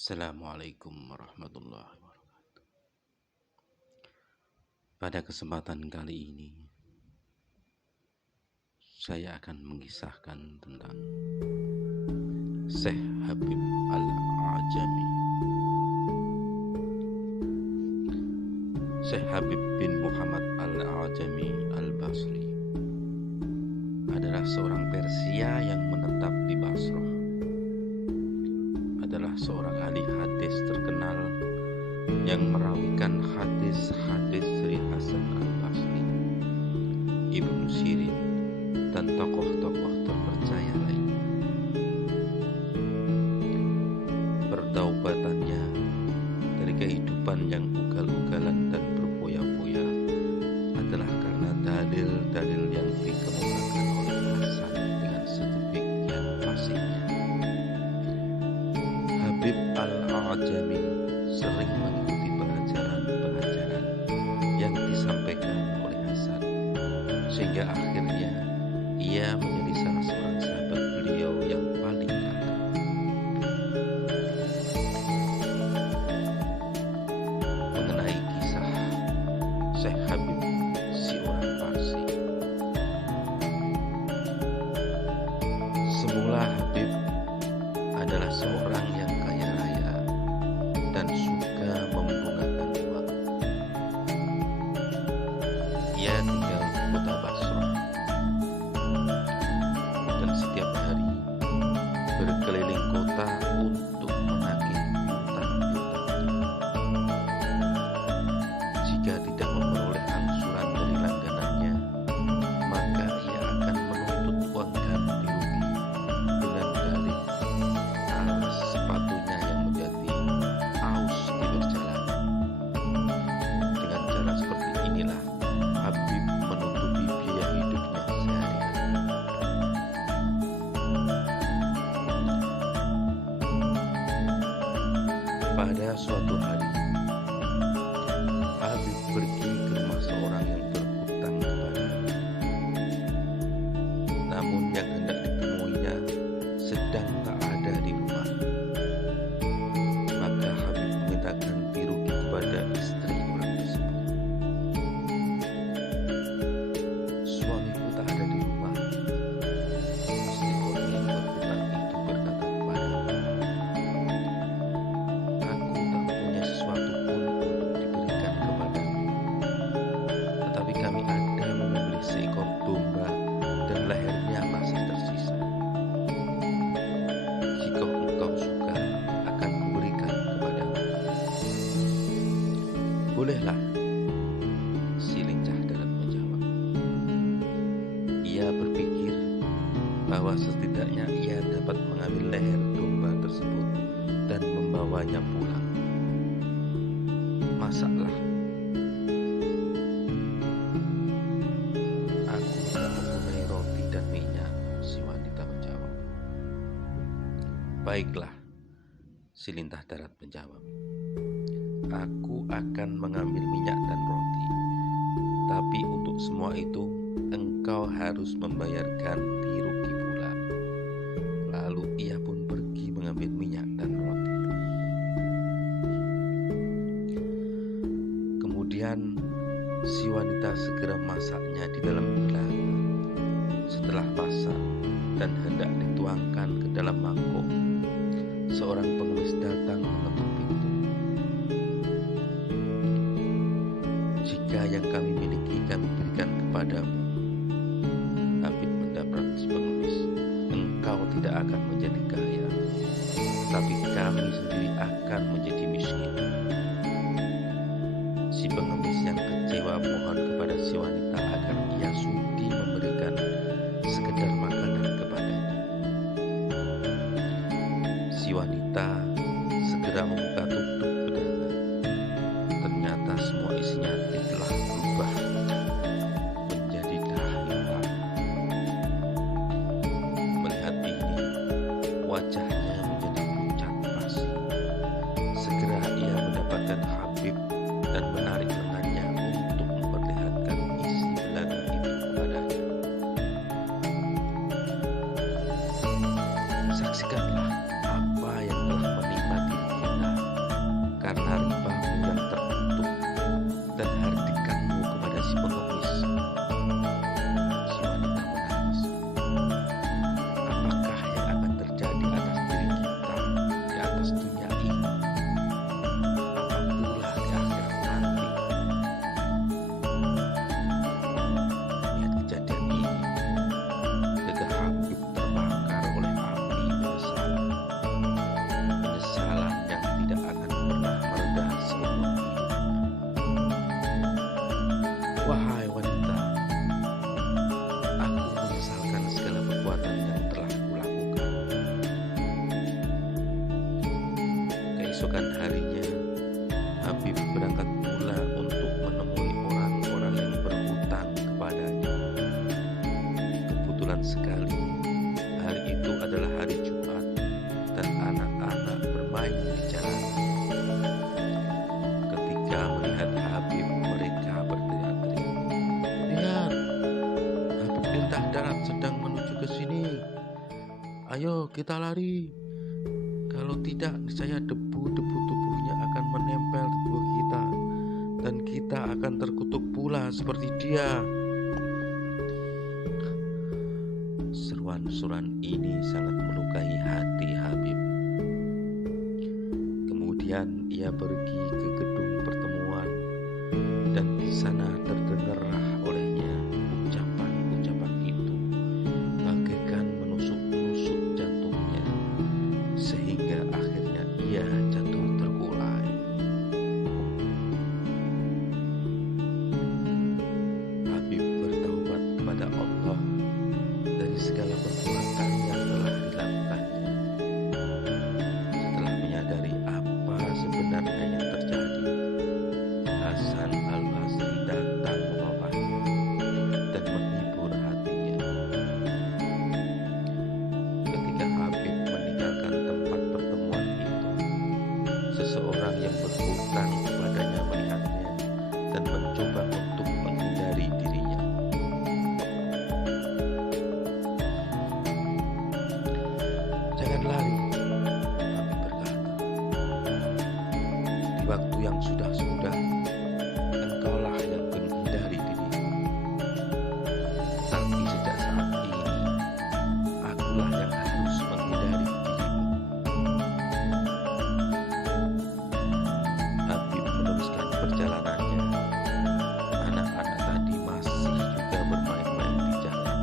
Assalamualaikum warahmatullahi wabarakatuh. Pada kesempatan kali ini, saya akan mengisahkan tentang Syekh Habib Al-A'jami. Syekh Habib bin Muhammad Al-A'jami Al-Basri adalah seorang Persia yang menetap di Basrah. Adalah seorang ahli hadis terkenal yang merawikan hadis-hadis dari Hasan Al-Basri, Ibnu Sirin, dan tokoh-tokoh terpercaya lainnya. Pertaubatannya dari kehidupan yang ugal-ugalan dan berfoya-foya adalah karena dalil-dalil yang dikemukakan oleh Hasan dengan sedemikian fasihnya. Habib Al-A'jami sering mengikuti pengajaran-pengajaran yang disampaikan oleh Hasan, sehingga akhirnya ia menjadi salah seorang sahabat beliau yang paling akrab. Mengenai kisah Syekh Habib si orang Parsi. Semula Habib adalah seorang yang kaya raya dan suka membungahkan uang. Ia tinggal di kota Basrah dan setiap hari berkeliling kota untuk menagih piutang-piutangnya. Jika tidak memperoleh angsuran dari langganannya, maka ia akan menuntut uang ganti rugi dengan dalih alas sepatunya yang menjadi aus di perjalanan. Dengan cara seperti inilah Habib menutupi biaya hidupnya sehari-hari. Pada suatu hari, Habib pergi ke rumah seorang yang berhutang kepadanya. Namun yang hendak ditemuinya sedang tak ada di rumah. Maka Habib meminta ganti rugi kepada istri orang tersebut. "Suamiku tak ada di rumah," istri orang yang berhutang itu berkata kepadanya. "Aku tak punya sesuatu pun untuk diberikan kepadamu, tetapi kami ada membeli seekor domba dan lehernya masih tersisa. Jika engkau suka, akan kuberikan kepadamu." "Bolehlah," si lincah darat menjawab. Ia berpikir bahwa setidaknya ia dapat mengambil leher domba tersebut dan membawanya pulang. "Masaklah." "Aku tak mempunyai roti dan minyak," si wanita menjawab. "Baiklah," si lintah darat menjawab. "Aku akan mengambil minyak dan roti, tapi untuk semua itu engkau harus membayar ganti rugi pula." Lalu ia pun pergi mengambil minyak dan roti. Kemudian si wanita segera masaknya di dalam bilaga. Setelah masak dan hendak dituangkan ke dalam mangkok, seorang pengemis datang mengetuk pintu. "Jika yang kami miliki kami berikan kepadamu," Habib mendapat si pengemis, "engkau tidak akan menjadi kaya, tetapi kami sendiri akan menjadi miskin." Si pengemis yang kecewa mohon kepada si wanita agar ia sudi memberikan sekedar makanan kepadanya. Si wanita segera membuka tutup bedana. Ternyata semua isinya telah berubah menjadi darah hitam. Melihat ini, wajahnya menjadi pucat pasi. Segera ia mendapatkan Habib dan menarik lengannya untuk memperlihatkan isi belaga itu kepadanya. "Saksikanlah apa yang telah menimpa diriku," Keesokan harinya, Habib berangkat pula untuk menemui orang-orang yang berhutang kepadanya. Kebetulan sekali, hari itu adalah hari Jumat dan anak-anak bermain di jalan. Ketika melihat Habib, mereka berteriak-teriak, "Lihat, Habib Lintah Darat sedang menuju ke sini. Ayo kita lari. Kalau tidak, niscaya debu-debu tubuhnya akan menempel di tubuh kita dan kita akan terkutuk pula seperti dia." Seruan-seruan ini sangat melukai hati Habib. Kemudian ia pergi ke gedung pertemuan dan di sana terdengarlah olehnya ucapan-ucapan itu bagaikan menusuk-nusuk jantungnya, sehingga akhirnya ia jatuh terkulai. Habib bertaubat kepada Allah dari segala perbuatan yang telah dilakukannya. Setelah menyadari apa sebenarnya yang terjadi, Hasan Al-Basri datang memapahnya dan menghibur hatinya. Ketika Habib meninggalkan tempat pertemuan itu, seseorang yang berhutang kepadanya melihatnya dan mencoba untuk menghindari dirinya. "Jangan lari," Habib berkata. "Di waktu yang sudah-sudah, engkaulah yang menghindari diriku. Tapi sejak saat ini, akulah yang harus menghindari dirimu." Habib meneruskan perjalanannya. Anak-anak tadi masih juga bermain-main di jalan.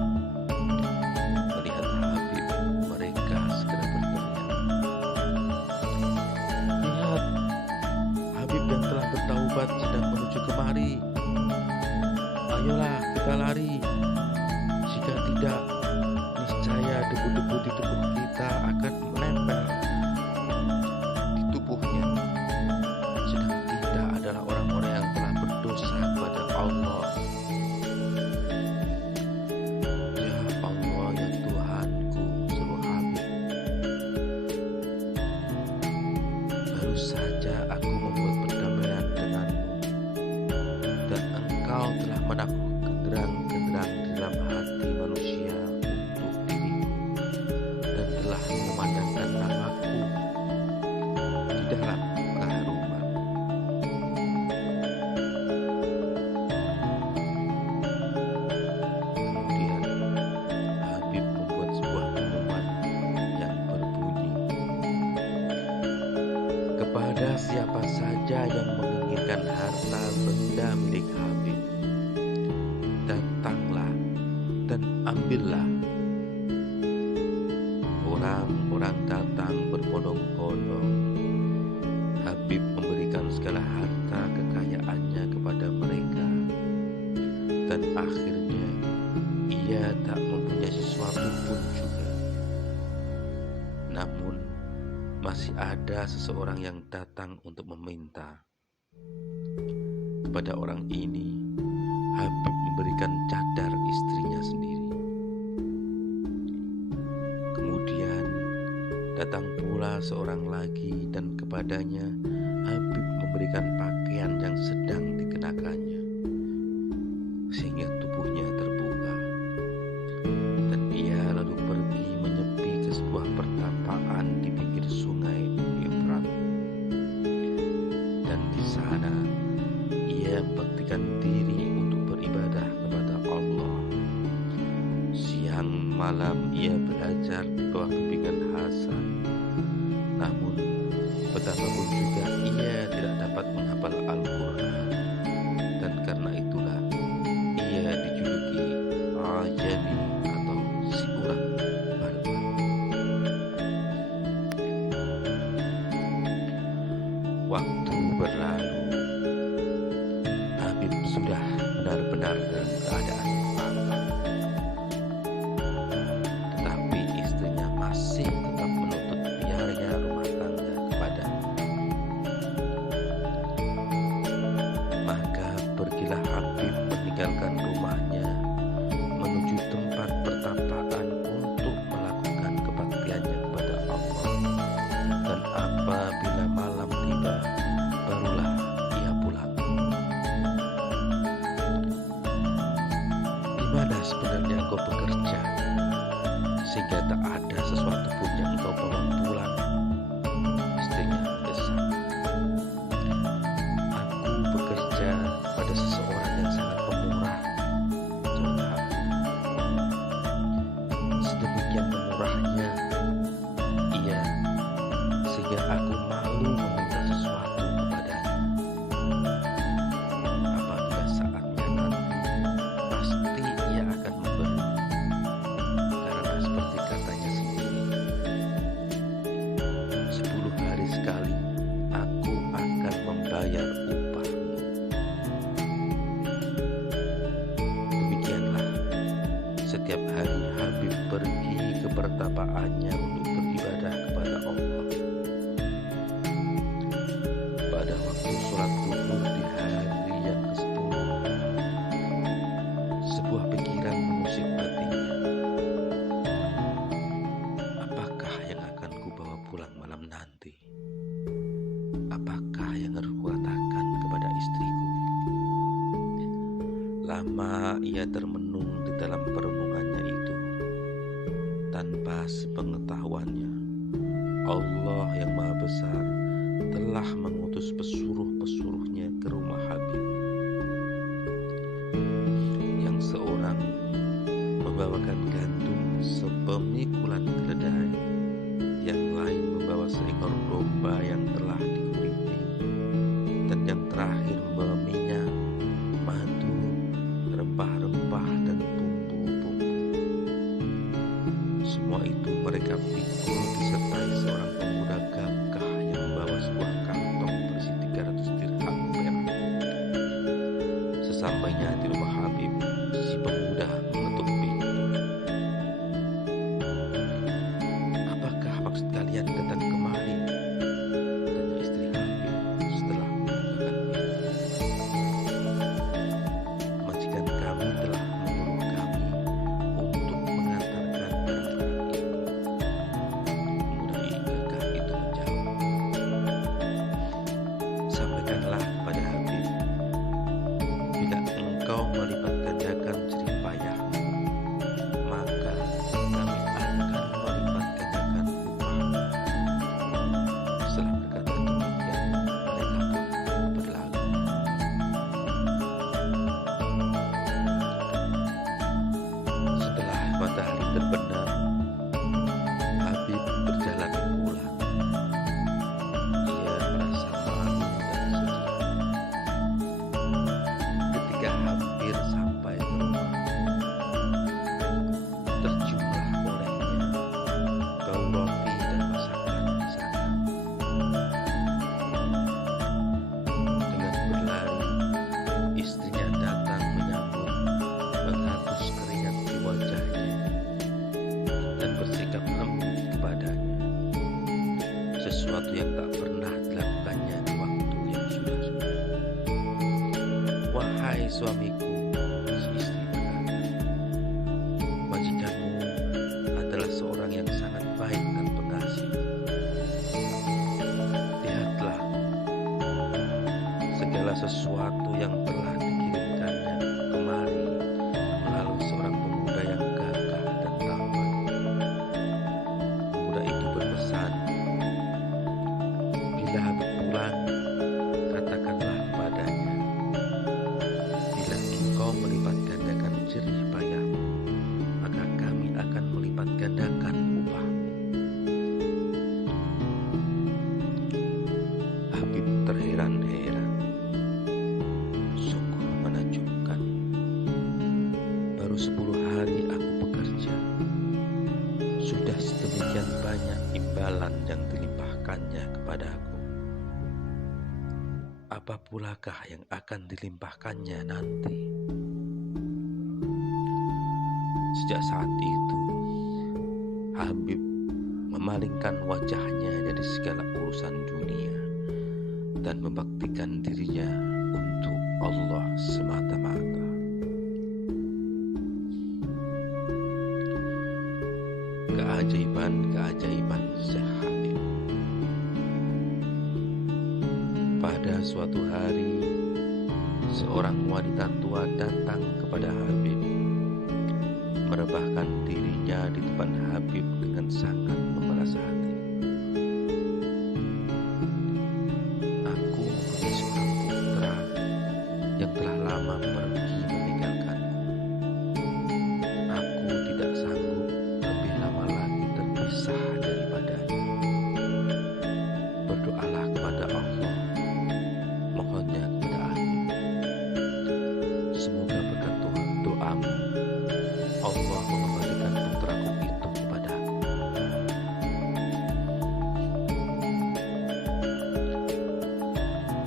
Melihat Habib, mereka segera berteriak, "Lihat, Habib yang telah bertaubat sedang menuju kemari. Ayolah kita lari. Jika tidak, niscaya debu-debu di tubuh kita akan menempel di tubuhnya. Sedang kita adalah orang-orang yang telah berdosa kepada Allah." "Ya Allah, ya Tuhanku," seru Habib. "Baru saja aku membuat perdamaian denganmu, dan engkau telah menabuh genderang-genderang di dalam hati manusia untuk dirimu, dan telah memandangkan namaku di dalam keharuman." Kemudian Habib membuat sebuah pengumuman yang berbunyi, "Kepada siapa saja yang menginginkan harta benda milik Habib, datanglah dan ambillah." Orang-orang datang berbondong-bondong. Habib memberikan segala harta kekayaannya kepada mereka, dan akhirnya ia tak mempunyai sesuatu pun juga. Namun masih ada seseorang yang datang untuk meminta. Kepada orang ini, Habib memberikan cadar istrinya sendiri. Kemudian datang pula seorang lagi dan kepadanya Habib memberikan pakaian yang sedang dikenakannya, sehingga tubuhnya terbuka. Dan ia lalu pergi menyepi ke sebuah pertapaan di pinggir sungai Efrat. Dan di sana ia membaktikan diri untuk beribadah kepada Allah. Siang malam ia belajar di bawah bimbingan Hasan. Namun betapapun juga ia tidak dapat menghafal Al-Quran, dan karena itulah ia dijuluki Ajami atau si orang barbar. Waktu berlalu, Habib sudah benar-benar dalam keadaan matang, tetapi istrinya masih mana sebenarnya engkau bekerja, sehingga tak ada sesuatu pun yang engkau bawa pulang? Istrinya mendesak. Aku bekerja pada seseorang yang sangat pemurah, jawab Habib. Sedemikian pemurahnya, iya, sehingga aku malu meminta sesuatu kepadanya. Apabila saatnya nanti, pasti ia akan memberi, karena seperti katanya sendiri, 10 hari sekali aku akan membayar upahmu. Demikianlah, setiap hari Habib pergi ke pertapaannya untuk beribadah kepada Allah. Pada waktu sholat zuhur di hari yang ke-10, sebuah pikiran mengusik batinnya. Apakah yang akan kubawa pulang malam nanti? Apakah yang harus kukatakan kepada istriku? Lama ia termenung di dalam perenungannya itu. Tanpa sepengetahuannya, Allah yang Maha Besar telah mengutus pesuruh-pesuruhnya ke rumah Habib. Yang seorang membawakan gandum sepemikulan keledai, yang lain membawa seekor domba yang telah dikuliti, dan yang terakhir membawa minyak, madu, rempah-rempah, dan bumbu-bumbu. Semua itu mereka pikul disertai seorang pemuda gagah yang membawa sebuah kantong berisi 300 dirham perak. Sesampainya di rumah Habib, si pemuda mengetuk pintu. Apakah maksud kalian datang kemari? Tanya istri Habib setelah membukakan pintu. Majikan kami telah menyuruh kami untuk mengantarkan barang-barang itu. Pemuda gagah itu menjawab. Sampaikanlah kepada Habib, bila engkau melipat gandakan jerih payahmu, maka kami akan melipat gandakan upahmu. Setelah berkata demikian, mereka pun berlalu. Setelah matahari terbenam, Habib berjalan pulang. Ia merasa malu dan sedih. Ketika hampir sampai ke rumah, terciumlah olehnya bau roti dan masakan di sana. Dengan berlari, istrinya datang menyambut, menghapus keringat di wajahnya, dan bersikap lembut kepadanya. Sesuatu yang tak pernah dilakukannya di waktu yang sudah-sudah. Wahai suamiku, si istri berkata, majikanmu adalah seorang yang sangat baik dan pengasih. Lihatlah, segala sesuatu yang telah dikirimkannya kemari melalui seorang pemuda yang gagah dan tampan. Pemuda itu berpesan, bila Habib pulang, katakanlah kepadanya, bila engkau melipat gandakan jerih payahmu, maka kami akan melipat gandakan upahmu. Habib terheran-heran. Sungguh menakjubkan. Baru 10 hari aku bekerja, sudah sedemikian banyak imbalan yang dilimpahkannya kepadaku. Apa pulakah yang akan dilimpahkannya nanti? Sejak saat itu, Habib memalingkan wajahnya dari segala urusan dunia dan membaktikan dirinya untuk Allah semata-mata. Keajaiban-keajaiban Syekh Habib. Pada suatu hari, seorang wanita tua datang kepada Habib. merebahkan dirinya di depan Habib dengan sangat memeras hati. Aku mempunyai seorang putra yang telah lama pergi meninggalkanku. Aku tidak sanggup lebih lama lagi terpisah daripadanya. Berdoalah kepada Allah, mohonnya kepada Habib. Semoga berkat doamu, Allah mengembalikan putraku itu kepadaku.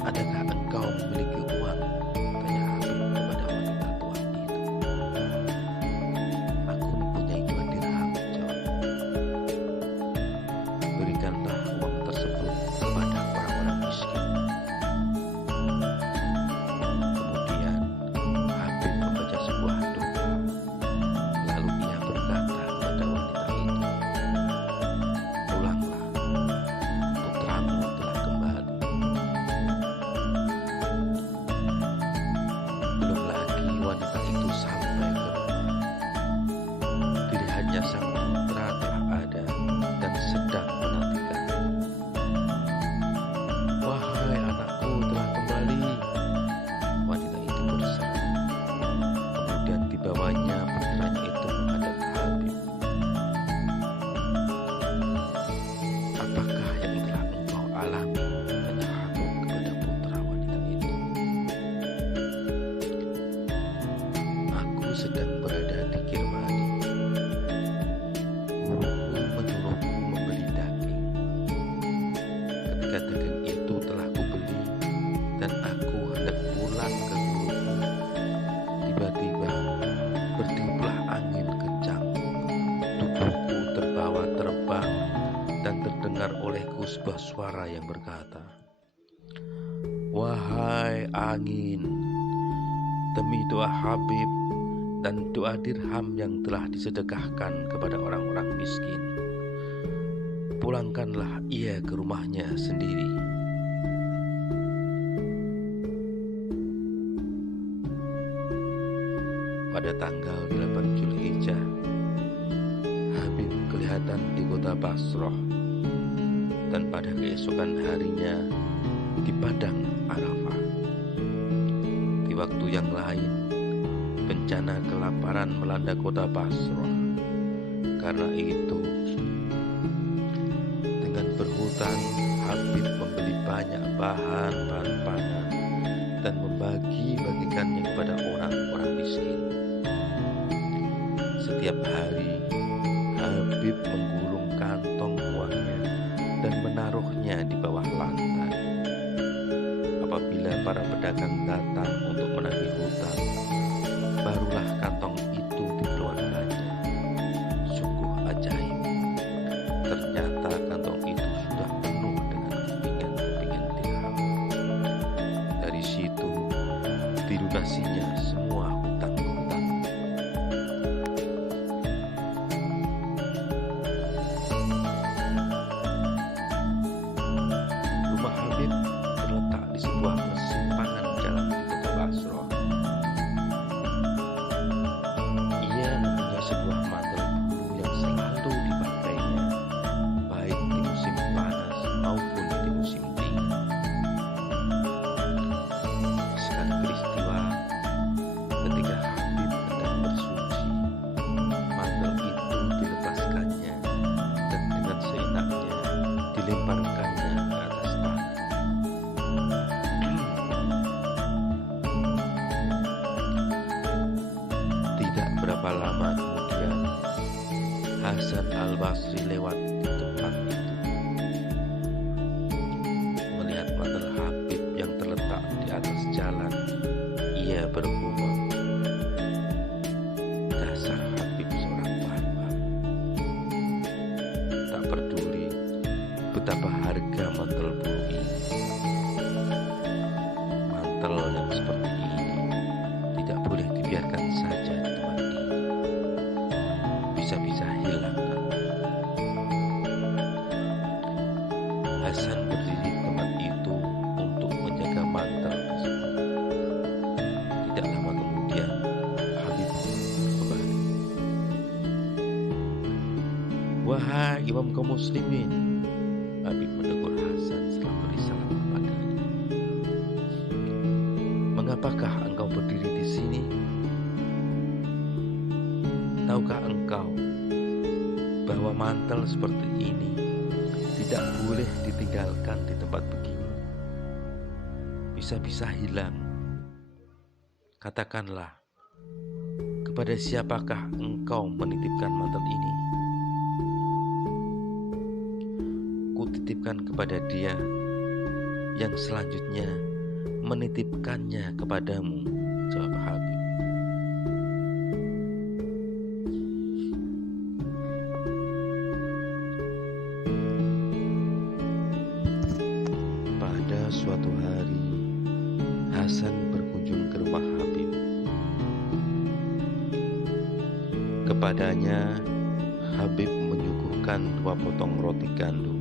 Adakah engkau memiliki uang? Tanya Habib kepada wanita tua itu. Aku mempunyai 2 dirham, jawabnya. Berikanlah uang tersebut kepada orang-orang miskin. Kemudian Habib membaca sebuah doa. Lalu ia berkata pada wanita itu, "Pulanglah, putramu telah kembali." Belum lagi wanita itu sampai ke rumah, pilihannya sang putra telah ada dan sedang menantikannya. "Wahai anakku telah kembali," wanita itu berseru. Kemudian dibawanya putranya itu menghadap Habib. "Apakah yang telah engkau alami?" tanya Habib kepada putra wanita itu. "Aku sedang berada di Kirmani. Guruku menyuruhku membeli daging. Ketika daging itu telah kubeli dan aku hendak pulang ke guruku, tiba-tiba bertiuplah angin kencang. Tubuhku terbawa terbang dan terdengar olehku sebuah suara yang berkata, 'Wahai angin, demi doa Habib dan doa dirham yang telah disedekahkan kepada orang-orang miskin, pulangkanlah ia ke rumahnya sendiri.' Pada tanggal 8 Zulhijjah, Habib kelihatan di kota Basrah, dan pada keesokan harinya di padang Arafah. Di waktu yang lain, bencana kelaparan melanda kota Basrah. Karena itu, dengan berhutang, Habib membeli banyak bahan-bahan pangan dan membagi-bagikannya kepada orang-orang miskin. Setiap hari, Habib menggulung kantong uangnya dan menaruhnya di bawah lantai. Apabila para pedagang datang untuk menagih hutang, barulah kantong itu dikeluarkannya. Sungguh ajaib. Ternyata kantong itu sudah penuh dengan kepingan-kepingan dirham. Dari situ dilunasinya semua hutang-hutang. Rumah Habib terletak di sebuah persimpangan jalan di kota Basrah. Ia mempunyai sebuah mantel bulu yang selalu dipakainya, baik di musim panas maupun di musim dingin. Sekali peristiwa, ketika Habib hendak bersuci, mantel itu dilepaskannya dan dengan seenaknya dilemparkannya ke atas tanah. Tidak berapa lama kemudian, Hasan al-Basri lewat di tempat itu. Melihat mantel Habib yang terletak di atas jalan, ia bergumam, "Dasar Habib seorang barbar. Tak peduli betapa harga mantel bulu ini. Mantel yang seperti ini tidak boleh dibiarkan saja di tempat ini. Bisa-bisa hilang nanti." Hasan berdiri di tempat itu untuk menjaga mantel tersebut. Tidak lama kemudian, Habib kembali. kaum muslimin." Habib menegur Hasan setelah beri salam kepadanya. "Mengapakah engkau berdiri di sini? Tahukah engkau bahwa mantel seperti ini tidak boleh ditinggalkan di tempat begini? Bisa-bisa hilang. Katakanlah, kepada siapakah engkau menitipkan mantel ini?" "Kutitipkan kepada dia yang selanjutnya menitipkannya kepadamu," jawab Habib. Pada suatu hari, Hasan berkunjung ke rumah Habib. Kepadanya, Habib menyuguhkan 2 potong roti gandum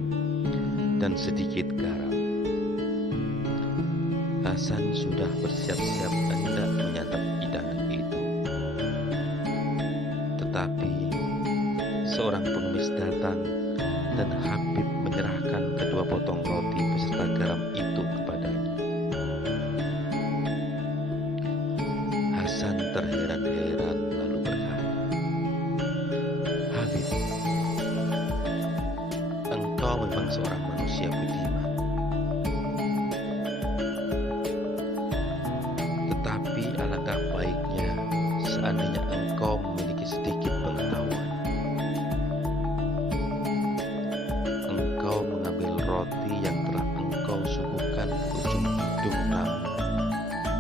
dan sedikit garam. Hasan sudah bersiap-siap hendak menyantap hidangan itu. Tetapi seorang pengemis datang dan Habib menyerahkan kedua potong roti beserta garam itu kepadanya. Hasan terheran-heran lalu berkata, "Habib, engkau memang seorang manusia budiman. Tetapi alangkah baiknya seandainya engkau memiliki sedikit pengetahuan. Engkau mengambil roti yang telah engkau suguhkan ke ujung hidung tamu,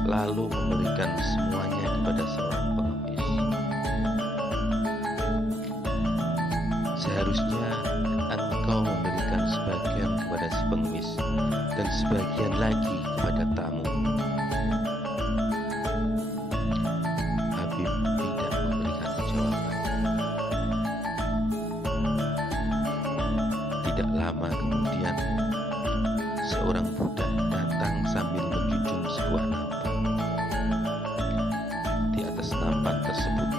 lalu memberikan semuanya kepada seorang pengemis. Seharusnya engkau memberikan sebagian kepada si pengemis dan sebagian lagi kepada tamu." Habib tidak memberikan jawaban. Tidak lama kemudian, seorang budak datang sambil menjunjung sebuah nampan. Di atas nampan tersebut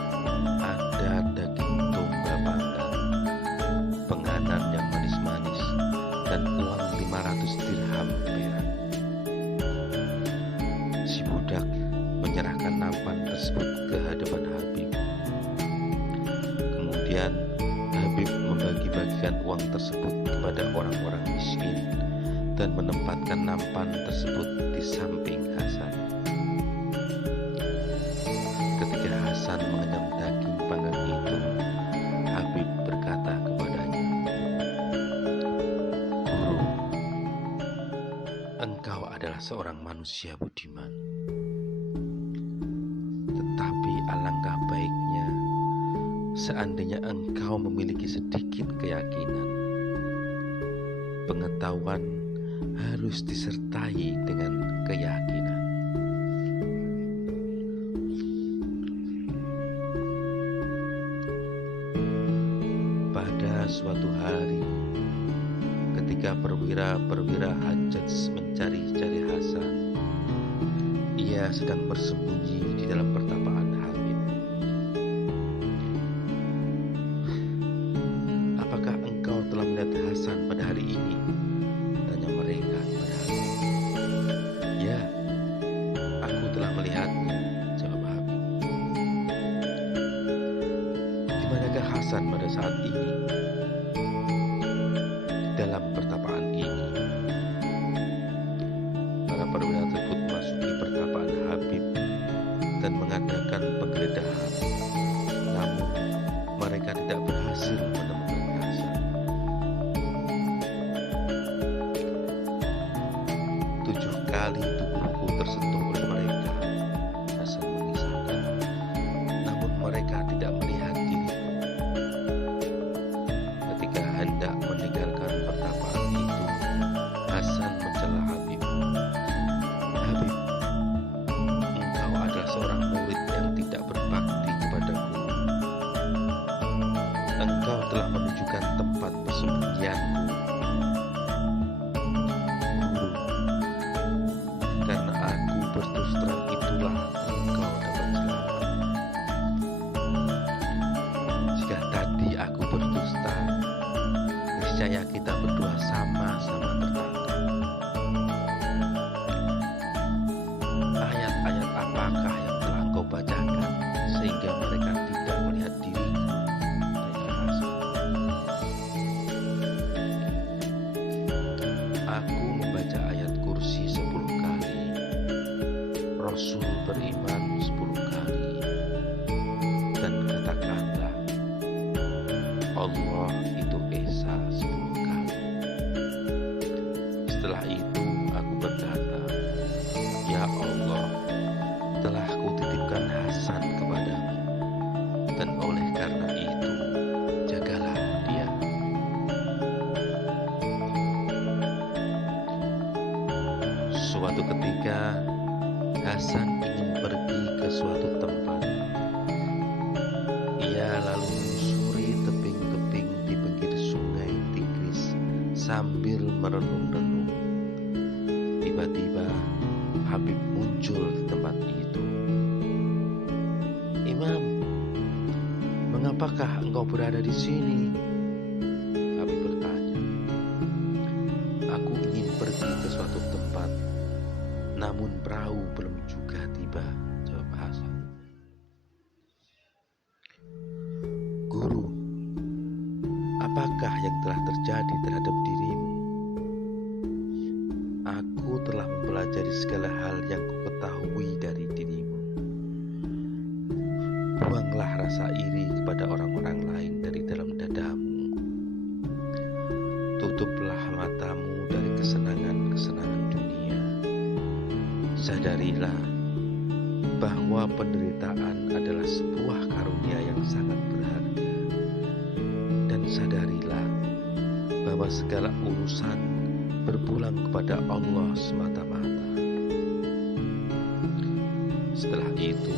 ada daging domba panggang, penganan yang manis-manis, dan uang 500 dirham perak. Si budak menyerahkan nampan tersebut ke hadapan Habib. Kemudian Habib membagi-bagikan uang tersebut kepada orang-orang miskin dan menempatkan nampan tersebut di samping Hasan. Ketika Hasan mengenyam daging panggang itu, Habib berkata kepadanya, "Guru, engkau adalah seorang manusia budiman. Tetapi alangkah baiknya seandainya engkau memiliki sedikit keyakinan. Pengetahuan harus disertai dengan keyakinan." Pada suatu hari, ketika perwira-perwira Hajjaj mencari-cari Hasan, ia sedang bersembunyi di dalam pertapaan Habib. "Apakah engkau telah melihat Hasan pada hari ini?" tanya mereka kepada Habib. "Ya, aku telah melihatnya," jawab Habib. "Di manakah Hasan pada saat ini?" "Dalam pertapaan ini." Para perwira tersebut memasuki pertapaan Habib dan mengadakan penggeledahan. Namun mereka tidak berhasil menemukan Hasan. 7 kali tubuhku tersentuh oleh mereka, Hasan mengisahkan, namun mereka tidak melihat diriku. Ketika hendak meninggalkan pertapaan itu, Hasan mencela Habib. "Habib, engkau adalah seorang murid yang tidak berbakti kepada guru. Engkau telah menunjukkan tempat persembunyianku. Guru, karena aku berterus terang itulah engkau dapat selamat. Jika tadi aku berdusta, beriman 10 kali dan katakanlah Allah itu Esa 10 kali. Setelah itu aku berkata, ya Allah, telah kutitipkan Hasan kepadamu, dan oleh karena itu jagalah dia. Suatu ketika Hasan ingin pergi ke suatu tempat. Ia lalu menyusuri tebing-tebing di pinggir sungai Tigris sambil merenung-renung. Tiba-tiba Habib muncul di tempat itu. Imam, mengapakah engkau berada di sini? Habib bertanya. Aku ingin pergi ke suatu tempat, namun perahu belum juga tiba, jawab Hasan. Guru, apakah yang telah terjadi terhadap dirimu? Aku telah mempelajari segala hal yang kuketahui dari dirimu. Buanglah rasa iri kepada orang-orang lain dari dalam dadamu. Tutuplah matamu dari kesenangan-kesenangan dunia. Sadarilah bahwa penderitaan adalah sebuah karunia yang sangat berharga. Dan sadarilah bahwa segala urusan berpulang kepada Allah semata-mata. Setelah itu,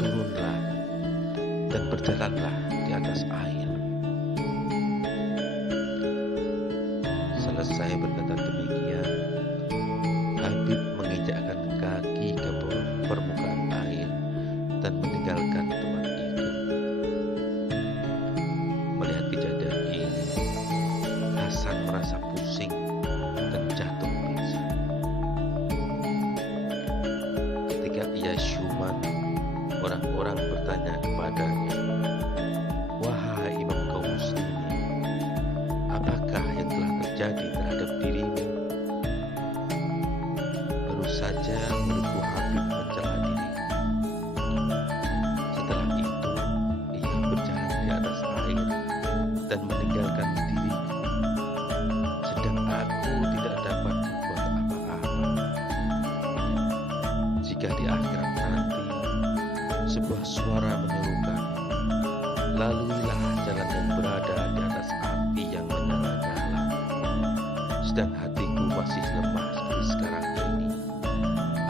turunlah dan berjalanlah di atas air. Selesai berkata demikian, Habib menginjakkan kaki ke permukaan air dan meninggalkan tempat itu. Melihat kejadian ini, Hasan merasa pusing dan jatuh pingsan. Ketika ia syuman, orang-orang bertanya kepadanya, wahai imam kaum muslimin, apakah yang telah terjadi terhadap dirimu? Baru saja muridku Habib mencela diri. Setelah itu, ia berjalan di atas air dan meninggalkan diri. Sedang aku tidak dapat berbuat apa-apa. Jika di akhirat nanti sebuah suara menyerukan, laluilah jalan yang berada di atas api yang menyala-nyala. Sedang hatiku masih lemah seperti sekarang ini.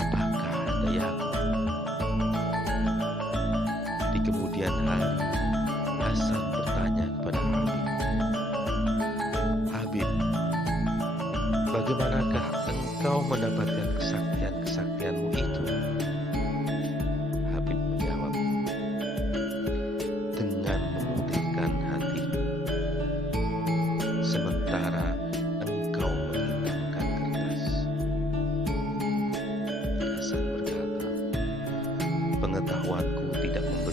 Apakah dayaku? Di kemudian hari, Hasan bertanya kepada Habib, Habib, bagaimanakah engkau mendapatkan kesaktian-kesaktianmu itu? Habib menjawab, dengan memutihkan hatimu, sementara engkau menghitamkan kertas. Hasan berkata, pengetahuanku tidak memberi